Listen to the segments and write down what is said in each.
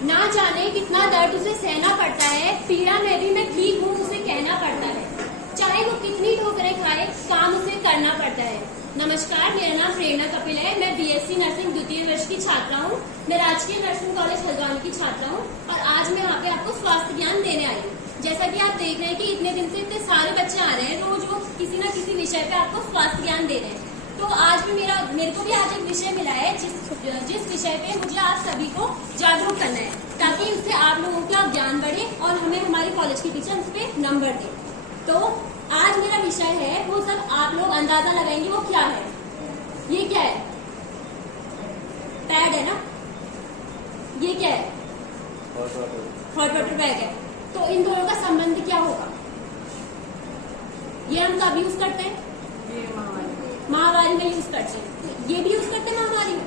ना जाने कितना दर्द उसे सहना पड़ता है, पीड़ा में भी मैं ठीक हूँ उसे कहना पड़ता है, चाहे वो कितनी ठोकरें खाए काम उसे करना पड़ता है। नमस्कार, मेरा नाम प्रेरणा कपिल है। मैं बीएससी नर्सिंग द्वितीय वर्ष की छात्रा हूँ। मैं राजकीय नर्सिंग कॉलेज हल्द्वानी की छात्रा हूँ और आज मैं यहाँ पे आपको स्वास्थ्य ज्ञान देने आई हूँ। जैसा कि आप देख रहे हैं कि इतने दिन से इतने सारे बच्चे आ रहे हैं, रोज वो किसी न किसी विषय पे आपको स्वास्थ्य ज्ञान दे रहे हैं। तो आज भी मेरे को भी आज एक विषय मिला है जिस विषय पे मुझे आप सभी को जागरूक करना है, ताकि उससे आप लोगों का ज्ञान बढ़े और हमें हमारे कॉलेज की टीचर उस पर नंबर दे। तो आज मेरा विषय है, वो सब आप लोग अंदाजा लगाएंगे वो क्या है। ये क्या है? पैड है ना? ये क्या है? हॉट वाटर बैग है। तो इन दोनों का संबंध क्या होगा? ये हम कब यूज करते हैं? महामारी में यूज करते हैं। ये भी यूज करते हैं महामारी में।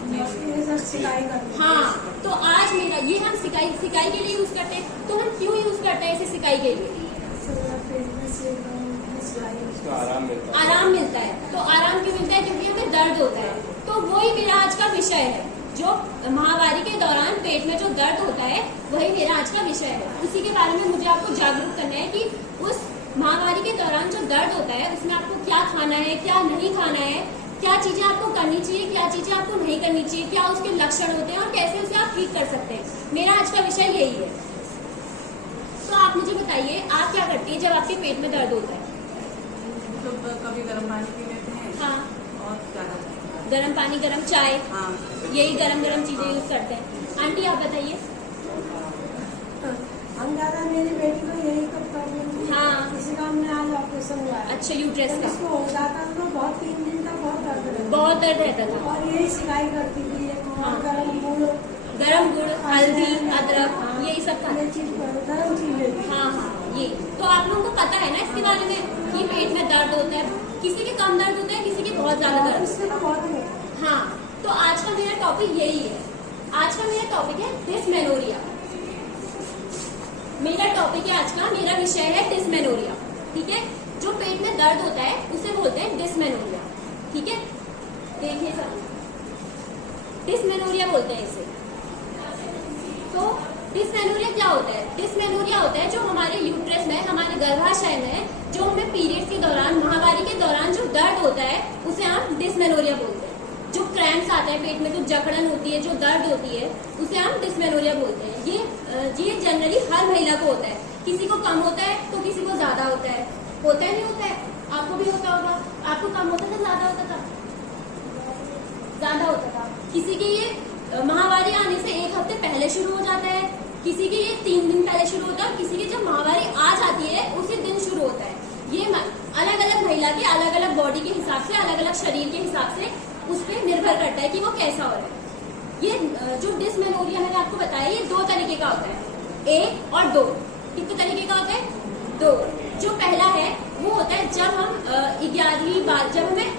हाँ, तो आज मेरा ये हम सिकाई के लिए यूज करते हैं। तो हम क्यों यूज करते हैं इसे सिकाई के लिए? आराम मिलता है। तो आराम क्यों मिलता है? क्योंकि हमें दर्द होता है। तो वही मेरा आज का विषय है, जो महामारी के दौरान पेट में जो दर्द होता है वही मेरा आज का विषय है। उसी के बारे में मुझे आपको जागरूक करना है कि उस महामारी के दौरान जो दर्द होता है उसमें आपको क्या खाना है, क्या नहीं खाना है, क्या चीजें आपको करनी चाहिए, क्या चीजें आपको नहीं करनी चाहिए, क्या उसके लक्षण होते हैं और कैसे उसे आप ठीक कर सकते हैं। मेरा आज का विषय यही है। तो आप मुझे बताइए, आप क्या करती है जब आपके पेट में दर्द होता है? तो कभी गर्म पानी पी लेते हैं। हाँ, और क्या करते हैं? गर्म पानी, गर्म चाय। हाँ, यही गरम चीजें यूज करते हैं। आंटी आप बताइए। हम ज्यादा मेरी बेटी को यही तो प्रॉब्लम थी। हाँ, इसी का हमने आज ऑपरेशन हुआ है। अच्छा, यूट्रस का उसको हो जाता तो बहुत 3 दिन तक बहुत दर्द रहता बहुत दर्द रहता था। और यही सिकाई करती थी। हाँ। गरम गुड़, हल्दी, अदरक, यही सब था। ये चीज गरम चीज। हाँ, ये तो आप लोगों को पता है ना इसके बारे में कि पेट में दर्द होता है, किसी के कम दर्द होता है, किसी के बहुत ज्यादा दर्द। इससे तो बहुत है। हाँ, तो आज का मेरा टॉपिक यही है। आज का मेरा टॉपिक है डिस्मेनोरिया। मेरा टॉपिक है आज का, मेरा विषय है डिस्मेनोरिया। ठीक है, जो पेट में दर्द होता है उसे बोलते हैं डिस्मेनोरिया। ठीक है, देखिए सब डिस्मेनोरिया बोलते हैं इसे। तो डिस्मेनोरिया क्या होता है? डिस्मेनोरिया होता है जो हमारे यूट्रस में, हमारे गर्भाशय में, जो हमें पीरियड्स के दौरान, महामारी के दौरान जो दर्द होता है उसे हम डिस्मेनोरिया बोलते हैं। जो क्रैम्प्स आता है पेट में, जो जकड़न होती है, जो दर्द होती है, उसे हम डिस्मेनोरिया बोलते हैं। ये जनरली हर महिला को होता है। किसी को कम होता है तो किसी को ज्यादा होता है। होता है नहीं होता है? आपको भी होता होगा। आपको कम होता था, ज्यादा होता था? ज्यादा होता था। किसी के ये महामारी आने से 1 हफ्ते पहले शुरू हो जाता है, किसी के ये 3 दिन पहले शुरू होता है, किसी की जब महामारी आ जाती है उसी दिन शुरू होता है। ये अलग अलग महिला के अलग अलग बॉडी के हिसाब से, अलग अलग शरीर के हिसाब से उस पर निर्भर करता है कि वो कैसा हो रहा है। ये जो डिस्मेनोरिया मैंने आपको बताया, ये 2 तरीके का होता है, 1 और 2। कितने तरीके का होता है? 2। जो पहला है वो होता है जब हम 11वीं बार, जब हमें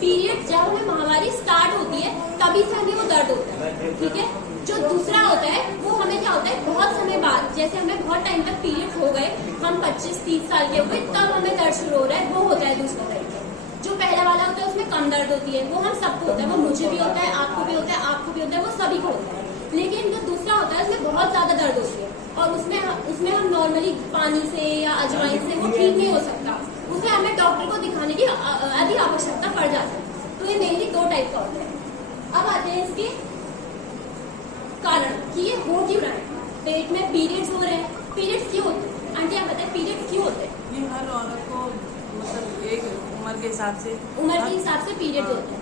पीरियड, जब हमें महामारी स्टार्ट होती है तभी से हमें वो दर्द होता है। ठीक है, जो दूसरा होता है वो हमें क्या होता है, बहुत समय बाद, जैसे हमें बहुत टाइम तक पीरियड्स हो गए, हम 25-30 साल के हो गए, तब हमें दर्द शुरू हो रहा है, वो होता है दूसरा तरीका। जो पहला वाला होता है उसमें कम दर्द होती है, वो हम सबको होता है, वो मुझे भी होता है, आपको भी होता है, आपको भी होता है, वो सभी को होता है। लेकिन जो दूसरा होता है उसमें बहुत ज्यादा दर्द होती है और उसमें हम नॉर्मली पानी से या अजवाइन से वो ठीक नहीं हो सकता, उसे हमें डॉक्टर को दिखाने की अधिक आवश्यकता पड़ जाती है। तो ये मेनली 2 टाइप का होता है। अब आते हैं इसके कारण कि ये हो क्यों रहा है। पेट में पीरियड्स हो रहे हैं, पीरियड्स क्यों होते हैं? आंटी आप बताएं, पीरियड्स क्यों होते हैं? ये हर औरत को मतलब एक उम्र के हिसाब से पीरियड्स होते हैं।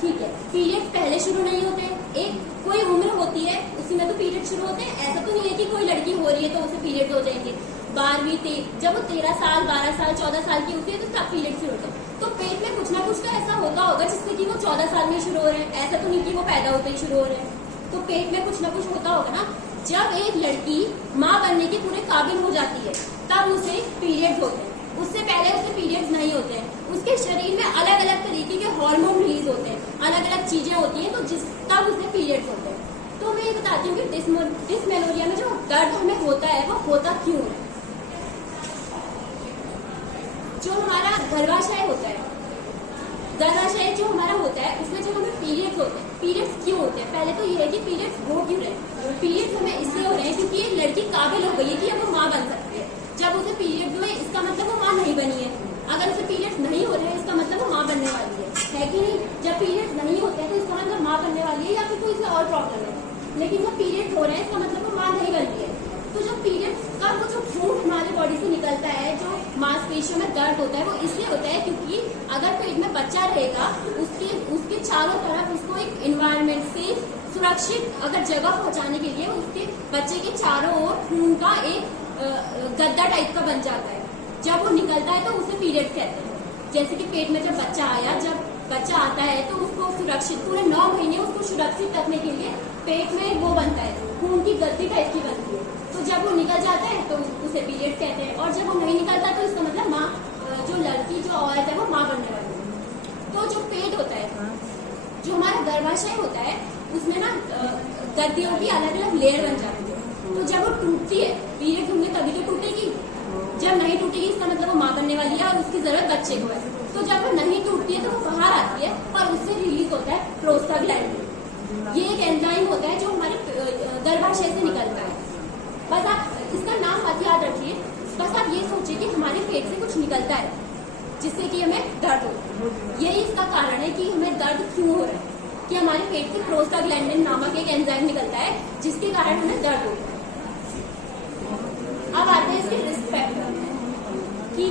ठीक है, पीरियड्स पहले शुरू नहीं होते, एक कोई उम्र होती है उसी में तो पीरियड शुरू होते हैं। ऐसा तो नहीं है कि कोई लड़की हो रही है तो उसे पीरियड्स हो जाएंगे। 12वीं जब वो 13 साल, 12 साल, 14 साल की होती है तो तब पीरियड शुरू होते हैं। तो पेट में कुछ ना कुछ तो ऐसा होता होगा जिससे कि वो 14 साल में शुरू हो रहे हैं। ऐसा तो नहीं कि वो पैदा होते ही शुरू हो रहे हैं। तो पेट में कुछ ना कुछ होता होगा ना। जब एक लड़की माँ बनने के पूरे काबिल हो जाती है तब उसे पीरियड्स होते हैं। उससे पहले उसे पीरियड्स नहीं होते हैं। उसके शरीर में अलग अलग तरीके के हार्मोन रिलीज होते हैं, अलग अलग चीजें होती हैं, तो तब उसे पीरियड्स होते हैं। तो मैं ये बताती हूँ कि डिस्मेनोरिया में जो दर्द हमें होता है वो होता क्यों है। जो हमारा गर्भाशय होता है, गर्भाशय जो हमारा होता है उसमें जब हमें पीरियड्स होते हैं, पीरियड्स क्यों होते हैं? पहले तो ये है कि पीरियड्स हो क्यों रहे हैं? पीरियड्स हमें इसलिए हो रहे हैं क्योंकि ये लड़की काबिल हो गई है कि अब वो माँ बन सकती है। जब उसे पीरियड्स हुए इसका मतलब वो माँ नहीं बनी है। अगर उसे पीरियड्स नहीं हो रहे हैं इसका मतलब वो माँ बनने वाली है कि नहीं? जब पीरियड्स नहीं होते हैं तो इसका मतलब माँ बनने वाली है या फिर कोई इससे और प्रॉब्लम है। लेकिन जब पीरियड्स हो रहे हैं इसका मतलब वो माँ नहीं बन रही है। तो जब पीरियड्स का वो जो खून हमारे बॉडी से निकलता है, जो मांसपेशियों में दर्द होता है, वो इसलिए होता है क्योंकि अगर पेट में बच्चा रहेगा उसके चारों तरफ उसको एक एनवायरनमेंट से सुरक्षित अगर जगह पहुंचाने के लिए उसके बच्चे के चारों ओर खून का एक गद्दा टाइप का बन जाता है। जब वो निकलता है तो उसे पीरियड कहते हैं। जैसे कि पेट में जब बच्चा आया, जब बच्चा आता है तो उसको सुरक्षित पूरे 9 महीने उसको सुरक्षित रखने के लिए पेट में वो बनता है, खून की गद्दी टाइप की बनती है। तो जब वो निकल जाता है तो उसे पीरियड कहते हैं, और जब वो नहीं निकलता तो इसका मतलब माँ, जो लड़की जो औरत है वो माँ बनने वाली है। तो जो पेट होता है, जो हमारा गर्भाशय होता है, उसमें ना गद्दियों की अलग अलग लेयर बन जाती है। तो जब वो टूटती है, पीरियड होंगे तभी तो टूटेगी। जब नहीं टूटेगी इसका मतलब वो माँ बनने वाली है और उसकी जरूरत बच्चे को है। तो जब वो नहीं टूटती है तो वो बाहर आती है और उससे रिलीज होता है प्रोस्टाग्लैंडिन। ये एक एंजाइम होता है जो हमारे गर्भाशय से निकलता है। बस आप इसका नाम मत याद रखिए, बस आप ये सोचिए कि हमारे पेट से कुछ निकलता है जिससे कि हमें दर्द हो। यही इसका कारण है कि हमें दर्द क्यों हो रहा है, कि हमारे पेट से प्रोस्टाग्लैंडिन नामक एक एंजाइम निकलता है जिसके कारण हमें दर्द होता है। अब आते हैं इसके रिस्क फैक्टर कि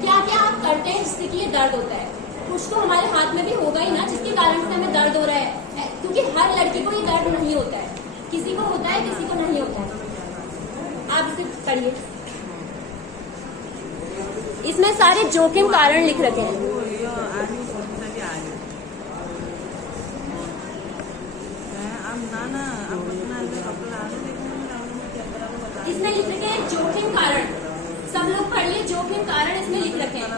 क्या क्या आप करते हैं जिससे कि ये दर्द होता है। कुछ तो हमारे हाथ में भी होगा ही ना जिसके कारण से हमें दर्द हो रहा है, क्योंकि हर लड़की को ये दर्द नहीं होता है, किसी को होता है किसी को नहीं होता है। आप इसे पढ़िए, इसमें सारे जोखिम कारण लिख रखे हैं। इसमें लिख रखे हैं जोखिम कारण, सब लोग पढ़ लिए। जोखिम कारण इसमें लिख रखे हैं।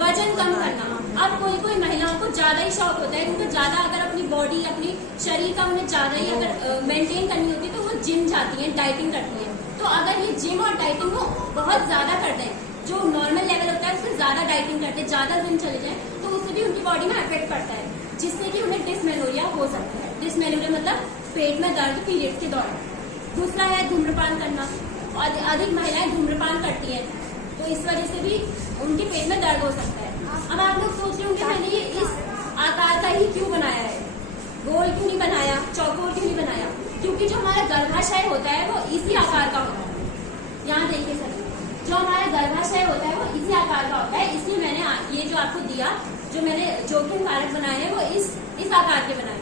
वजन कम करना। अब कोई महिलाओं को ज्यादा ही शौक होता है, उनको ज्यादा अगर अपनी बॉडी, अपनी शरीर का उन्हें ज्यादा ही अगर मेंटेन करनी होती है तो वो जिम जाती है, डाइटिंग करती है। तो अगर ये जिम और डाइटिंग को बहुत ज्यादा कर दें, जो नॉर्मल लेवल होता है उससे ज्यादा डाइटिंग करते हैं, ज्यादा जिम चले जाए, तो उससे भी उनकी बॉडी में इफेक्ट पड़ता है, जिससे कि उन्हें डिसमेनोरिया हो सकता है। डिसमेनोरिया मतलब पेट में दर्द पीरियड के दौरान। दूसरा है धूम्रपान करना, और अधिक महिलाएं धूम्रपान करती हैं तो इस वजह से भी उनके पेट में दर्द हो सकता है। अब आप लोग सोच रहे होंगे मैंने ये इस आकार का ही क्यों बनाया है, गोल क्यों नहीं बनाया, चौकोर क्यों नहीं बनाया? क्योंकि जो हमारा गर्भाशय होता है वो इसी आकार का होता है। यहाँ देखिए सर, जो हमारा गर्भाशय होता है वो इसी आकार का होता है, इसलिए मैंने ये जो आपको दिया, जो मैंने जोखिम कारक बनाए हैं वो इस आकार के बनाए।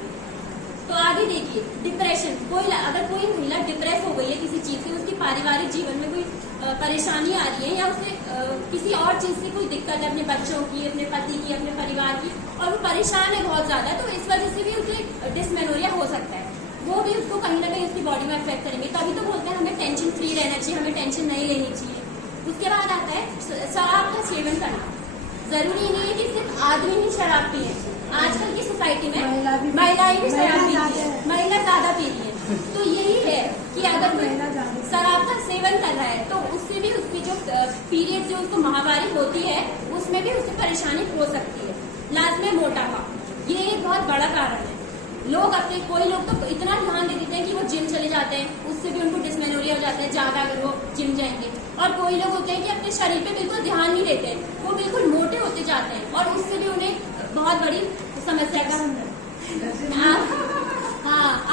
तो आगे देखिए, डिप्रेशन। अगर कोई महिला डिप्रेस हो गई है किसी चीज से, उसकी पारिवारिक जीवन में कोई परेशानी आ रही है या उसे किसी और चीज की कोई दिक्कत है, अपने बच्चों की, अपने पति की, अपने परिवार की, और वो परेशान है बहुत ज्यादा, तो इस वजह से भी उसे डिसमेनोरिया हो सकता है। वो भी उसको कहीं ना कहीं उसकी बॉडी में अफेक्ट करेंगे। तभी तो बोलते हैं हमें टेंशन फ्री रहना चाहिए, हमें टेंशन नहीं लेनी चाहिए। उसके बाद आता है शराब का सेवन करना। जरूरी नहीं है कि सिर्फ आदमी ही शराब पिए, आजकल की सोसाइटी में महिलाएं भी शराब पीती है, महिला ज्यादा पी रही है। तो यही है कि अगर कोई शराब का सेवन कर रहा है तो उससे भी उसकी जो पीरियड, जो उसको माहवारी होती है, उसमें भी उससे परेशानी हो सकती है। लास्ट में मोटापा, ये एक बहुत बड़ा कारण है। कोई लोग तो इतना ध्यान दे देते हैं कि वो जिम चले जाते हैं, उससे भी उनको डिसमेनोरिया हो जाता है ज्यादा अगर वो जिम जाएंगे। और कोई लोग होते हैं कि अपने शरीर पे बिल्कुल ध्यान नहीं देते हैं, वो बिल्कुल मोटे होते जाते हैं और उससे भी उन्हें बहुत बड़ी समस्या का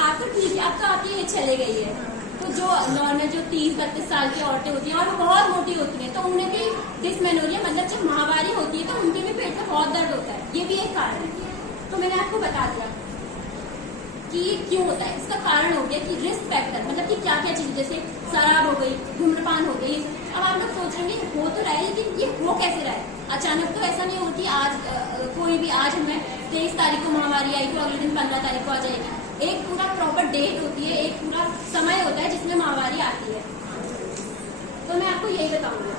आप तो ठीक है, अब तो आपकी एज चले गई है। तो जो नॉर्मल जो 30-32 साल की औरतें होती हैं और वो बहुत मोटी होती हैं, तो उन्हें भी डिसमेनोरिया मतलब जब माहवारी होती है तो उनके भी पेट में बहुत दर्द होता है। ये भी एक कारण है। तो मैंने आपको बता दिया कि ये क्यों होता है। इसका कारण हो गया कि रिस्क फैक्टर, मतलब कि क्या क्या चीजें, जैसे शराब हो गई, धूम्रपान हो गई। अब आप लोग सोच रहे हैं हो तो रहा है, लेकिन ये हो कैसे रहा है? अचानक तो ऐसा नहीं होती आज कोई भी, आज हमें 23 तारीख को महामारी आई तो अगले दिन 15 तारीख को आ जाएगी। एक पूरा प्रॉपर डेट होती है, एक पूरा समय होता है जिसमें महामारी आती है। तो मैं आपको यही बताऊंगा,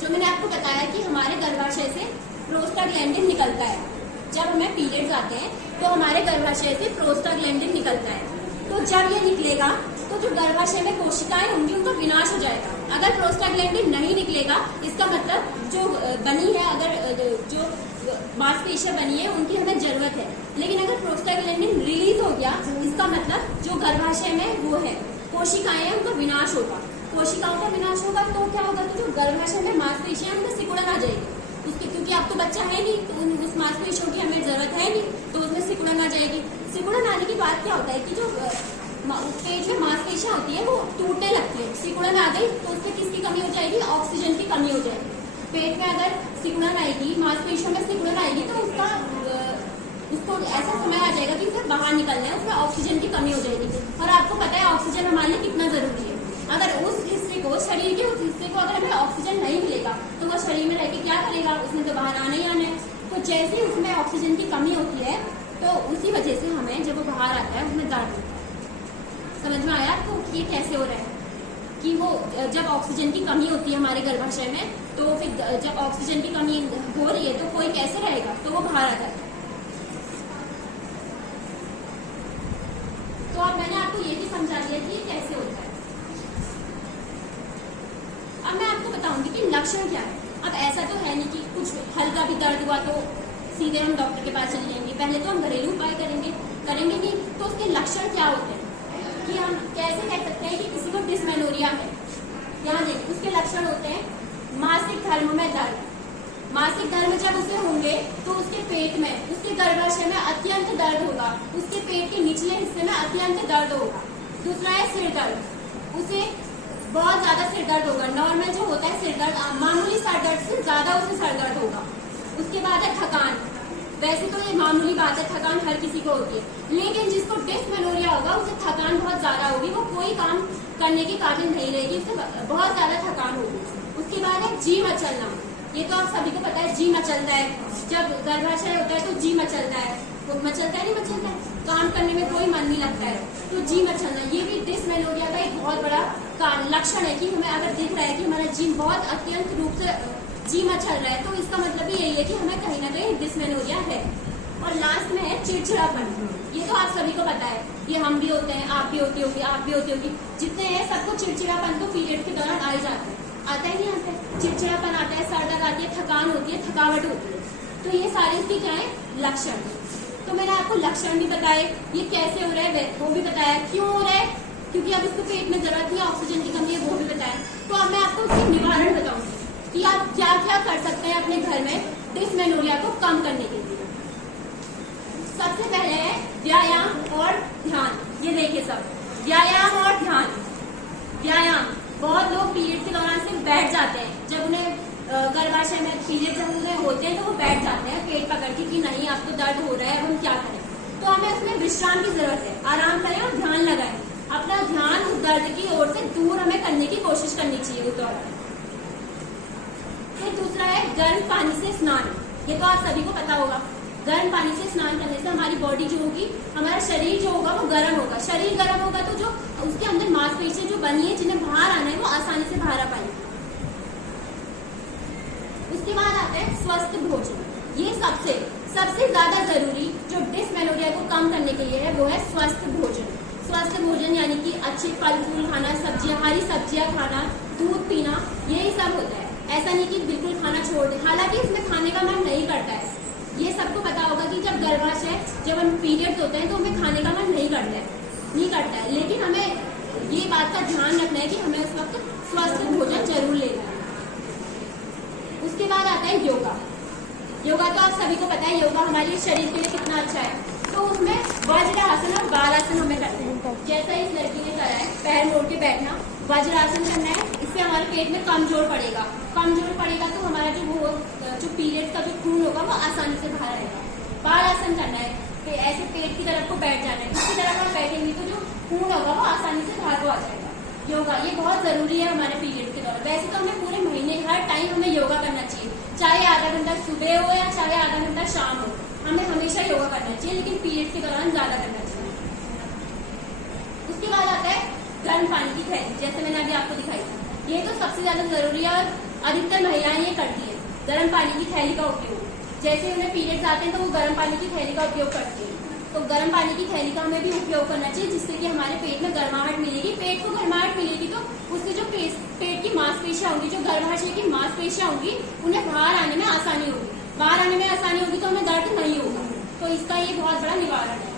जो मैंने आपको बताया कि हमारे गर्भाशय से प्रोस्टाग्लैंडिन निकलता है। जब हमें पीरियड्स आते हैं तो हमारे गर्भाशय से प्रोस्टाग्लैंडिन निकलता है। तो जब ये निकलेगा तो जो गर्भाशय में कोशिकाएं होंगी उनका विनाश हो जाएगा। अगर प्रोस्टाग्लैंडिन नहीं निकलेगा, इसका मतलब जो बनी है, अगर जो मांसपेशियां बनी है उनकी हमें जरूरत है। लेकिन अगर प्रोस्टाग्लैंडिन रिलीज हो गया, इसका मतलब जो गर्भाशय में वो है कोशिकाएं हैं उनका विनाश होगा। कोशिकाओं का विनाश होगा तो क्या होगा, तो जो गर्भाशय में मांसपेशियां उनमें सिकुड़न आ जाएगी उसके, क्योंकि अब तो बच्चा है नहीं तो उस मांसपेशियों की हमें जरूरत है नहीं, तो उसमें सिकुड़न आ जाएगी। सिकुड़न आने के बाद क्या होता है कि जो पेट में मांसपेशियां होती है वो टूटने लगती है। सिकुड़न आ गई तो उससे किसकी कमी हो जाएगी, ऑक्सीजन की कमी हो जाएगी। पेट में अगर सिकुड़न आएगी, मांसपेशियों में सिकुड़न आएगी तो उसको ऐसा समय आ जाएगा कि उसे बाहर निकलना है, उसमें ऑक्सीजन की कमी हो जाएगी। और आपको पता है ऑक्सीजन हमारे लिए कितना जरूरी है। अगर उस हिस्से को, शरीर के उस हिस्से को अगर हमें ऑक्सीजन नहीं मिलेगा तो वो शरीर में रहकर क्या करेगा, उसने तो बाहर आना ही आना है। तो जैसे ही उसमें ऑक्सीजन की कमी होती है तो उसी वजह से हमें जब वो बाहर आता है उसमें दर्द होता है। समझ में आया आपको ये कैसे हो रहा है कि वो जब ऑक्सीजन की कमी होती है हमारे गर्भाशय में, तो फिर जब ऑक्सीजन की कमी हो रही है तो कोई कैसे रहेगा, तो वो बाहर आ जाता है। तो अब मैंने आपको ये भी समझा दिया कि ये कैसे होता है। अब मैं आपको बताऊंगी कि लक्षण क्या है। अब ऐसा तो है नहीं कि कुछ हल्का भी दर्द हुआ तो सीधे हम डॉक्टर के पास चले जाएंगे, पहले तो हम घरेलू उपाय करेंगे नहीं। तो उसके लक्षण क्या होते हैं कि हम कैसे कह सकते हैं कि किसी को डिस्मेनोरिया है। यहाँ देखिए उसके लक्षण होते हैं, मासिक धर्म में दर्द। मासिक धर्म जब उसे होंगे तो उसके पेट में, उसके गर्भाशय में अत्यंत दर्द होगा, उसके पेट के निचले हिस्से में अत्यंत दर्द होगा। दूसरा है सिर दर्द, उसे बहुत ज्यादा सिर दर्द होगा। नॉर्मल जो होता है सिर दर्द, मामूली सर दर्द से ज्यादा उसे सर दर्द होगा। उसके बाद है थकान। वैसे तो ये मामूली बात है, थकान हर किसी को होती है, लेकिन जिसको डिस्मेनोरिया होगा उसे थकान बहुत ज्यादा होगी, वो कोई काम करने की काबिल नहीं रहेगी, उसे बहुत ज्यादा थकान होगी। उसके बाद है जी मचलना। ये तो आप सभी को पता है, जी मचलता है जब गर्भाशय होता है तो जी मचलता है, वो मचलता है नहीं मचलता है, काम करने में कोई मन नहीं लगता है, तो जी मचलना ये भी डिस्मेनोरिया का एक बहुत बड़ा लक्षण है कि हमें अगर दिख रहा है कि हमारा जी बहुत अत्यंत रूप से जी मचल रहा है तो इसका मतलब भी यही है कि हमें कहीं ना कहीं डिस्मेनोरिया है। और लास्ट में है चिड़चिड़ापन। ये तो आप सभी को पता है, ये हम भी होते हैं, आप भी होती होगी, आप भी होती होगी, जितने हैं सबको चिड़चिड़ापन तो पीरियड के दौरान आ ही जाता है, आता ही नहीं आता है। चिड़चिड़ापन आता है, सर दर्द आती है, थकान होती है, थकावट होती है, तो ये सारे इसके क्या है, लक्षण। तो मैंने आपको लक्षण भी बताए, ये कैसे हो रहा है वो भी बताया, क्यों हो रहा है क्योंकि अब इसको पेट में जरूरत नहीं, ऑक्सीजन की कमी है, वो भी बताया। तो अब मैं आपको उसके निवारण बताऊंगी कि आप क्या क्या कर सकते हैं अपने घर में डिस्मेनोरिया को कम करने के लिए। सबसे पहले है व्यायाम और ध्यान। ये देखिए सब, व्यायाम और ध्यान। व्यायाम, बहुत लोग पीरियड के दौरान सिर्फ बैठ जाते हैं, जब उन्हें गर्भाशय में पीरियड जब उन्हें होते हैं तो वो बैठ जाते हैं पेट पकड़ के कि नहीं आपको दर्द हो रहा है, हम क्या करें। तो हमें उसमें विश्राम की जरूरत है, आराम करें और ध्यान लगाएं, अपना ध्यान उस दर्द की ओर से दूर हमें करने की कोशिश करनी चाहिए उस दौरान। फिर दूसरा है गर्म पानी से स्नान। ये तो आप सभी को पता होगा, गर्म पानी से स्नान करने से हमारी बॉडी जो होगी, हमारा शरीर जो होगा वो गर्म होगा। शरीर गर्म होगा तो जो उसके अंदर मांसपेशियां जो बनी है जिन्हें बाहर आना है वो आसानी से बाहर आ पाएंगे। उसके बाद आता है स्वस्थ भोजन। ये सबसे ज्यादा जरूरी जो डिस्मेनोरिया को कम करने के लिए है वो है स्वस्थ भोजन। स्वस्थ भोजन यानी कि अच्छे फल फूल खाना, सब्जियां, हरी सब्जियां खाना, दूध पीना, यही सब होता है। ऐसा नहीं कि बिल्कुल खाना छोड़ दें, हालांकि इसमें खाने का मन नहीं करता है। ये सबको पता होगा कि जब गर्भाशय, जब हम पीरियड्स होते हैं तो हमें खाने का मन नहीं करता है, लेकिन हमें ये बात का ध्यान रखना है कि हमें उस वक्त स्वस्थ भोजन जरूर लेना है। उसके बाद आता है योगा। योगा तो आप सभी को पता है, योगा हमारे शरीर के लिए कितना अच्छा है। तो उसमें वज्रासन और बालासन हमें करते हैं। जैसा इस लड़की ने करा है, पैर मोड़ के बैठना, वज्रासन करना है, इससे हमारे पेट में कमजोर पड़ेगा तो हमारा जो पीरियड का जो खून होगा वो आसानी से बाहर आएगा। बालासन करना है, ऐसे पेट की तरफ को बैठ जाना है, इसी तरफ हम बैठेंगे तो जो खून होगा वो आसानी से बाहर को आ जाएगा। योगा ये बहुत जरूरी है हमारे पीरियड के दौरान। वैसे तो हमें पूरे महीने हर टाइम हमें योगा करना चाहिए, चाहे आधा घंटा सुबह हो या चाहे आधा घंटा शाम हो, हमें हमेशा योगा करना चाहिए, लेकिन पीरियड के दौरान ज्यादा करना चाहिए। उसके बाद आता है गर्म पानी की थैली, जैसे मैंने अभी आपको दिखाई था। ये तो सबसे ज्यादा जरूरी है और अधिकतर महिलाएं ये करती है, गर्म पानी की थैली का उपयोग। जैसे उन्हें पीरियड्स आते हैं तो वो गर्म पानी की थैली का उपयोग करती है, तो गर्म पानी की थैली का हमें भी उपयोग करना चाहिए, जिससे कि हमारे पेट में गर्माहट मिलेगी। पेट को गर्माहट मिलेगी तो उससे जो पेट की मांसपेशियां होंगी, जो गर्भाशय की मांसपेशियां होंगी, उन्हें बाहर आने में आसानी होगी। बाहर आने में आसानी होगी तो हमें दर्द नहीं होगा। तो इसका ये बहुत बड़ा निवारण है।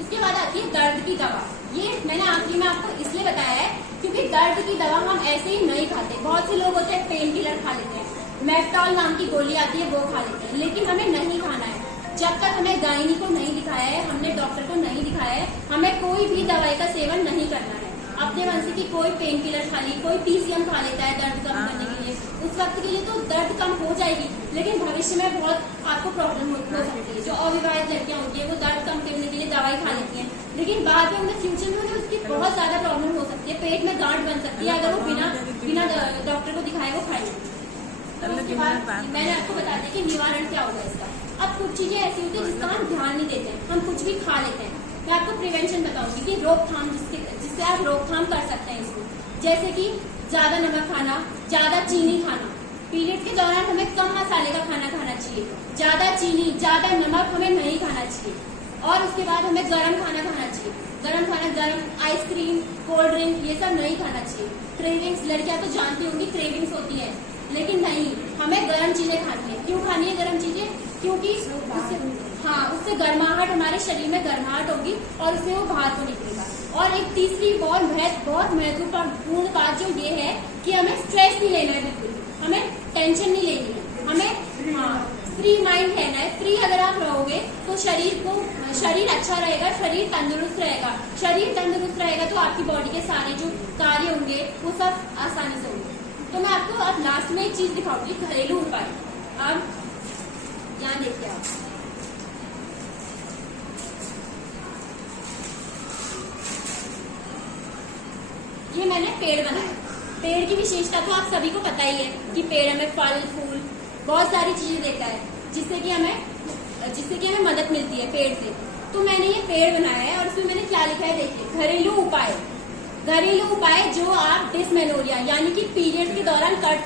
उसके बाद आती है दर्द की दवा। ये मैंने आखिरी में आपको इसलिए बताया है क्योंकि दर्द की दवा हम ऐसे ही नहीं खाते। बहुत से लोग होते हैं पेन किलर खा लेते हैं, मेफ्टॉल नाम की गोली आती है वो खा लेते हैं, लेकिन हमें नहीं खाना है। जब तक हमें गायनी को नहीं दिखाया है, हमने डॉक्टर को नहीं दिखाया है, हमें कोई भी दवाई का सेवन नहीं करना है। अपने मन से कि कोई पेन किलर खा ली, कोई पीसीएम खा लेता है दर्द कम करने के लिए, उस वक्त के लिए तो दर्द कम हो जाएगी, लेकिन भविष्य में बहुत आपको प्रॉब्लम हो सकती है। जो अविवाहित लड़कियां होती है वो दर्द कम करने के लिए दवाई खा लेती हैं, लेकिन बाद में उन्हें फ्यूचर में उसकी बहुत ज्यादा प्रॉब्लम हो सकती है। पेट में गांठ बन सकती है अगर वो बिना डॉक्टर को दिखाए वो खाए। उसके बाद मैंने आपको बता दिया कि निवारण क्या होगा इसका। अब कुछ चीजें ऐसी होती है जिसका हम ध्यान नहीं देते हैं, हम कुछ भी खा लेते हैं। मैं आपको प्रिवेंशन बताऊंगी कि रोकथाम जिससे आप रोकथाम कर सकते हैं इसको, जैसे कि ज्यादा नमक खाना, ज्यादा चीनी खाना। पीरियड के दौरान हमें कम मसाले का खाना खाना चाहिए, ज्यादा चीनी ज्यादा नमक हमें नहीं खाना चाहिए। और उसके बाद हमें गर्म खाना खाना चाहिए, गर्म आइसक्रीम, कोल्ड ड्रिंक ये सब नहीं खाना चाहिए। क्रेविंग्स, लड़कियां तो जानती होंगी क्रेविंग्स होती है, लेकिन नहीं, हमें गर्म चीजें खानी है। क्यों खानी है गर्म चीजें? क्योंकि उससे गर्माहट, हमारे शरीर में गर्माहट होगी और उससे वो बाहर को निकलेगा। और एक तीसरी बहुत महत्वपूर्ण बात जो ये है कि हमें स्ट्रेस नहीं लेना है, बिल्कुल हमें टेंशन नहीं लेनी है, हमें फ्री माइंड रहना है। फ्री अगर आप रहोगे तो शरीर अच्छा रहेगा, शरीर तंदुरुस्त रहेगा। शरीर तंदुरुस्त रहेगा तो आपकी बॉडी के सारे जो कार्य होंगे वो सब आसानी से होंगे। तो मैं आपको अब लास्ट में एक चीज दिखाऊंगी, घरेलू उपाय। अब यहाँ देखिए आप, ये मैंने पेड़ बनाया। पेड़ की विशेषता तो आप सभी को पता ही है कि पेड़ हमें फल फूल बहुत सारी चीजें देता है जिससे कि हमें मदद मिलती है पेड़ से। तो मैंने ये पेड़ बनाया है और उसमें मैंने क्या लिखा है देखिए, घरेलू उपाय जो आप डिसमेनोरिया यानी कि पीरियड के दौरान कर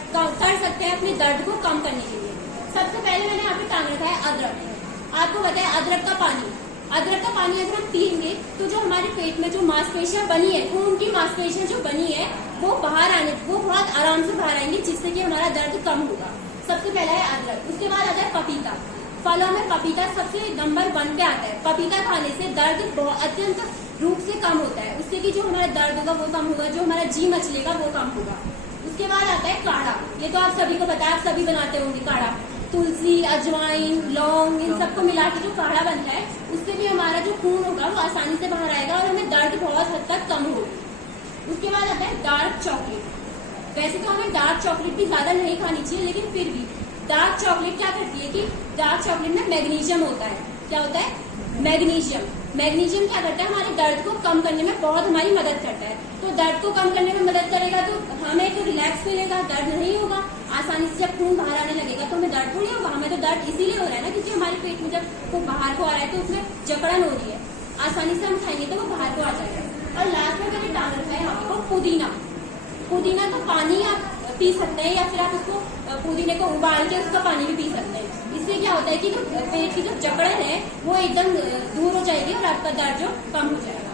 सकते हैं अपने दर्द को कम करने के लिए। सबसे पहले मैंने यहाँ पे टांग रखा है अदरक। आपको बताया अदरक का पानी अगर हम पियेंगे तो जो हमारे पेट में जो मांसपेशियां बनी है, खून की मांसपेशियां जो बनी है वो बहुत आराम से बाहर आएंगी, जिससे कि हमारा दर्द कम होगा। सबसे पहला है अदरक। उसके बाद आता है पपीता। फलों में पपीता सबसे नंबर 1 पे आता है। पपीता खाने से दर्द अत्यंत रूप से कम होता है, उससे कि जो हमारा दर्द होगा वो कम होगा, जो हमारा जी मचलेगा वो कम होगा। उसके बाद आता है काढ़ा। ये तो आप सभी को पता है, आप सभी बनाते होंगे काढ़ा। तुलसी, अजवाइन, लौंग, इन सबको मिला के जो काढ़ा बनता है उससे भी हमारा जो खून होगा वो आसानी से बाहर आएगा और हमें दर्द बहुत हद तक कम होगी। उसके बाद आता है डार्क चॉकलेट। वैसे तो हमें डार्क चॉकलेट भी ज्यादा नहीं खानी चाहिए, लेकिन फिर भी डार्क चॉकलेट क्या करती है कि डार्क चॉकलेट में मैग्नीशियम होता है। क्या होता है? मैग्नीशियम क्या करता है? हमारे दर्द को कम करने में बहुत हमारी मदद करता है। तो दर्द को कम करने में मदद करेगा तो हमें तो रिलैक्स मिलेगा, दर्द नहीं होगा। आसानी से जब खून बाहर आने लगेगा तो हमें दर्द थोड़ी होगा। हमें तो दर्द इसीलिए हो रहा है ना क्योंकि हमारे पेट में जब वो बाहर को आ रहा है तो उसमें जकड़न हो रही है। आसानी से हम खाएंगे तो वो बाहर को आ जाएगा। और लास्ट में मैंने डाल रखा है आपको पुदीना का पानी आप पी सकते हैं, या फिर आप उसको पुदीने को उबाल के उसका पानी भी पी सकते हैं। इससे क्या होता है कि जो पेट की जो जकड़न है वो एकदम दूर हो जाएगी और आपका दर्द जो कम हो जाएगा।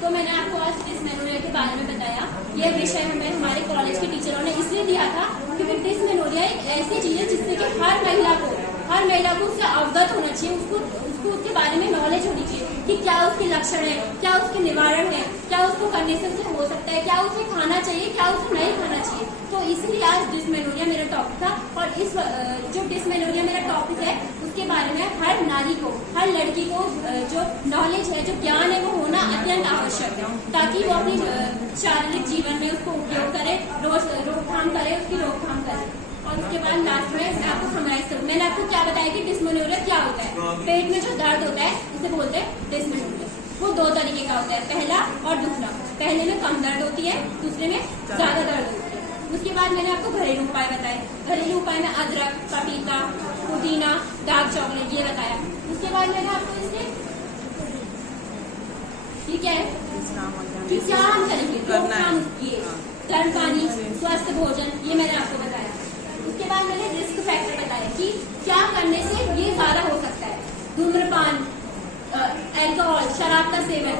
तो मैंने आपको आज डिसमेनोरिया के बारे में बताया। यह विषय हमें हमारे कॉलेज के टीचरों ने इसलिए दिया था क्योंकि डिसमेनोरिया एक ऐसी चीज है जिससे कि हर महिला को उससे अवगत होना चाहिए, उसको उसके बारे में नॉलेज होनी चाहिए कि क्या उसके लक्षण है, क्या उसके निवारण है, क्या उसको करने से उसे हो सकता है, क्या उसे खाना चाहिए, क्या उसे नहीं खाना चाहिए। तो इसलिए आज डिसमेनोरिया मेरा टॉपिक था। और इस जो डिसमेनोरिया मेरा टॉपिक है उसके बारे में हर नारी को, हर लड़की को जो नॉलेज है, जो ज्ञान है वो होना अत्यंत आवश्यक है, ताकि वो अपनी शारीरिक जीवन में उसको उपयोग करे, रोकथाम करे, उसकी रोकथाम करे। और उसके बाद लास्ट में मैं आपको समराइज करूँ। मैंने आपको क्या बताया कि डिसमेनोरिया क्या होता है। पेट में जो दर्द होता है उसे बोलते हैं डिसमेनोरिया। वो 2 तरीके का होता है, पहला और दूसरा। पहले में कम दर्द होती है, दूसरे में ज्यादा दर्द होती है। उसके बाद मैंने आपको घरेलू उपाय बताए। घरेलू उपाय में अदरक, पपीता, पुदीना, डार्क चॉकलेट ये बताया। उसके बाद मैंने आपको इससे ये क्या है कि क्या हम करेंगे, रोकथाम किए, गर्म पानी, स्वस्थ भोजन, ये मैंने आपको बताया। उसके बाद मैंने रिस्क फैक्टर बताया कि क्या करने से ये ज्यादा हो सकता है। धूम्रपान, अल्कोहल, शराब का सेवन,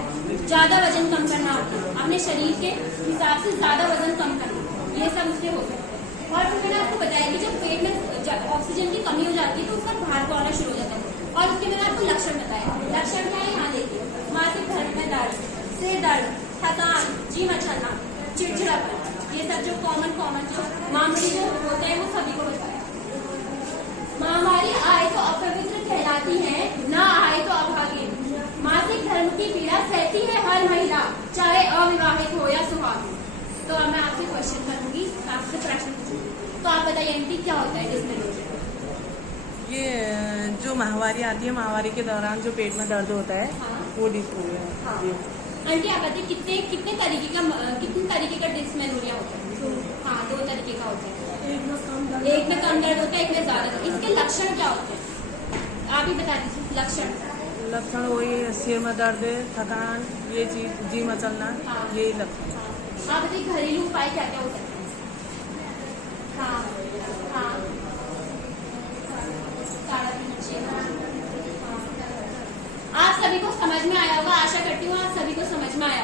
ज्यादा वजन कम करना, अपने शरीर के हिसाब से ज्यादा वजन कम करना, ये सब उससे हो सकता है। और फिर मैंने आपको बताया कि जब पेट में ऑक्सीजन की कमी हो जाती है तो उसका बाहर को आना शुरू हो जाता है। और उसके मैंने आपको लक्षण बताया। लक्षण क्या है, यहाँ देखिए, मासिक धर्म में दर्द, सिर दर्द, थकान, जी मचलना, चिड़चिड़ापन, ये सब जो कॉमन जो मामूली जो होते हैं वो सभी को होता है। महामारी आए तो अपवित्र कहलाती है, ना आए तो अभागिन। मासिक धर्म की पीड़ा सहती है हर महिला, चाहे अविवाहित हो या सुहागिन। तो अब मैं आपसे क्वेश्चन करूंगी, आपसे प्रश्न पूछूंगी, तो आप बताइए आंटी क्या होता है डिस्मेनोरिया? ये जो माहवारी आती है, माहवारी के दौरान जो पेट में दर्द होता है, हाँ। वो डिस्मेनोरिया है। हाँ। जी। आंटी आप बताइए कितने तरीके का डिस्मेनोरिया होता है? हाँ, 2 तरीके का होता है। एक में कम दर्द एक में कम दर्द होता है, एक में ज्यादा दर्द। इसके लक्षण क्या होते हैं, आप ही बता दीजिए लक्षण। लक्षण वही सिर में दर्द, थकान, ये चीज, जी मचलना, हाँ। यही लक्षण। आप बताइए घरेलू उपाय क्या क्या हो सकते हैं? हाँ हाँ, काढ़ा पीना चाहिए। हाँ। आप सभी को समझ में आया होगा, आशा करती हूँ आप सभी को समझ में आया